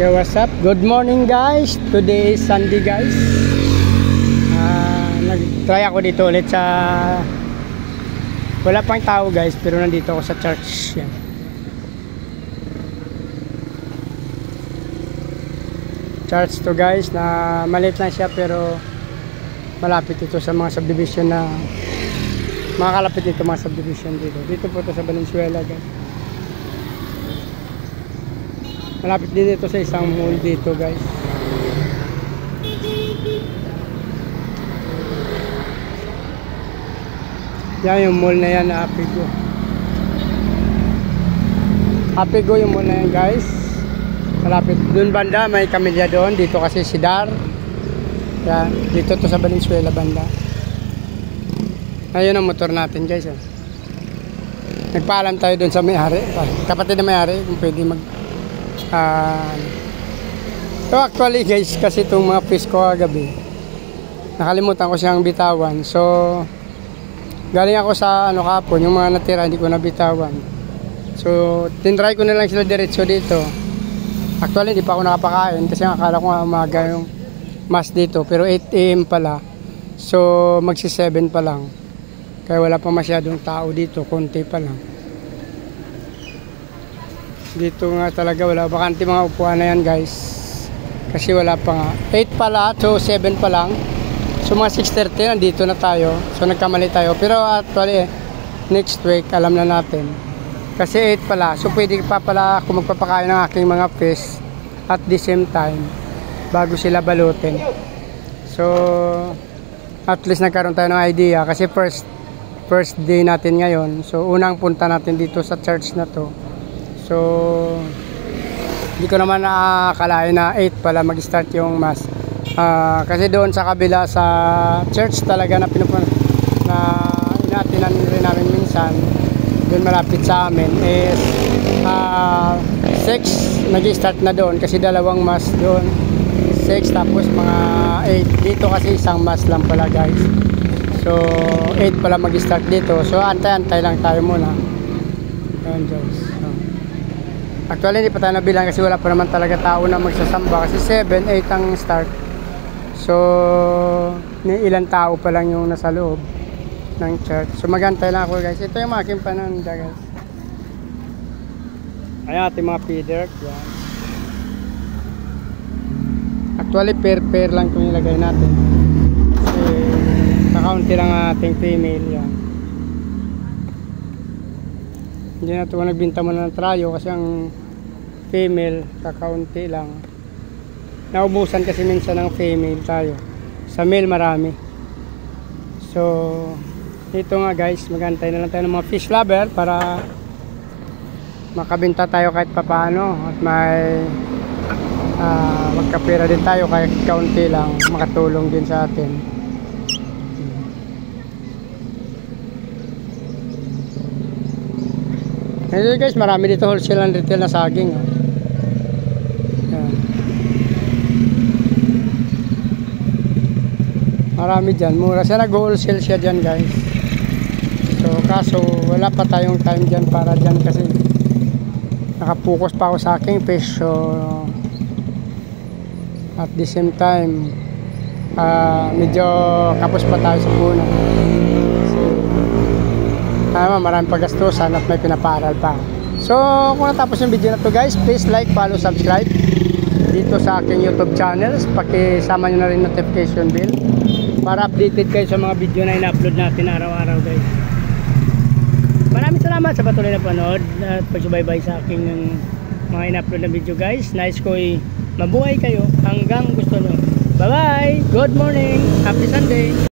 Okay, what's up? Good morning guys. Today is Sunday guys. Nag-try ako dito ulit sa wala pang tao guys, pero nandito ako sa church. Yan. Church to guys, na maliit lang siya pero malapit ito sa mga subdivision na makakalapit dito mga subdivision dito. Dito po ito sa Valenzuela guys. Malapit din ito sa isang mall dito guys. Yan yung mall na yan na Apigo. Apigo yung mall na yan guys. Malapit dun banda, may Camilla doon. Dito kasi si Dar. Yan, dito to sa Valenzuela banda. Ayun ang motor natin guys. Nagpaalam tayo doon sa may-ari. Kapatid na may-ari kung pwede mag so actually guys, kasi itong mga fish ko kagabi nakalimutan ko siyang bitawan. So galing ako sa kapon, yung mga natira hindi ko nabitawan. So tinry ko na lang sila diretso dito. Actually hindi pa ako nakapakain kasi akala ko nga umaga yung mas dito, pero 8 AM pala. So magsi 7 pa lang, kaya wala pa masyadong tao dito, konti pa lang. Dito nga talaga wala, bakante mga upuan na yan guys, kasi wala pa nga. 8 pala, so 7 pa lang. So mga 6:30 nandito na tayo. So nagkamali tayo, pero actually next week alam na natin, kasi 8 pala. So pwede pa pala ako magpapakain ng aking mga fish at the same time bago sila balutin. So at least nagkaroon tayo ng idea, kasi first day natin ngayon. So unang punta natin dito sa church na to. So hindi ko naman nakakalain na 8 pala mag-start yung mass. Kasi doon sa kabila sa church talaga na na inatinan rin namin minsan, doon malapit sa amin is 6 nag-start na doon, kasi dalawang mass doon 6, tapos mga 8 dito, kasi isang mass lang pala guys. So 8 pala mag-start dito. So antay-antay lang tayo muna. Ayan guys. Actually hindi pa tayo nabilang kasi wala pa naman talaga tao na magsasamba, kasi 7, 8 ang start. So ilang tao pa lang yung nasa loob ng church. So magantay lang ako guys. Ito yung aking pananda guys. Ayan ating mga feeder. Yan. Actually pair lang itong ilagay natin, kasi kakaunti lang ating female. Yan. Hindi na ito nagbinta mo na ng trayo, kasi ang female kakaunti lang. Naubusan kasi minsan ng female tayo, sa male marami. So ito nga guys, magantay na lang tayo ng mga fish lover para makabenta tayo kahit papaano, at may magkapira din tayo kahit kaunti lang, makatulong din sa atin. Ayun guys, marami dito wholesale and retail na saging. Yan. Marami dyan, mura siya, nag-wholesale siya dyan guys. So kaso wala pa tayong time dyan para dyan, kasi nakapokus pa ako sa aking fish. So at the same time medyo kapos pa tayo sa puno. Maraming paggastusan at may pinapaaral pa. So kung natapos yung video na to guys, please like, follow, subscribe dito sa aking YouTube channel. Pakisama nyo na rin notification bell para updated kayo sa mga video na ina-upload natin araw-araw guys. Maraming salamat sa patuloy na panood at pagsubaybay sa aking mga ina-upload na video guys. Nice ko'y mabuhay kayo hanggang gusto nyo. Bye bye, good morning, happy Sunday.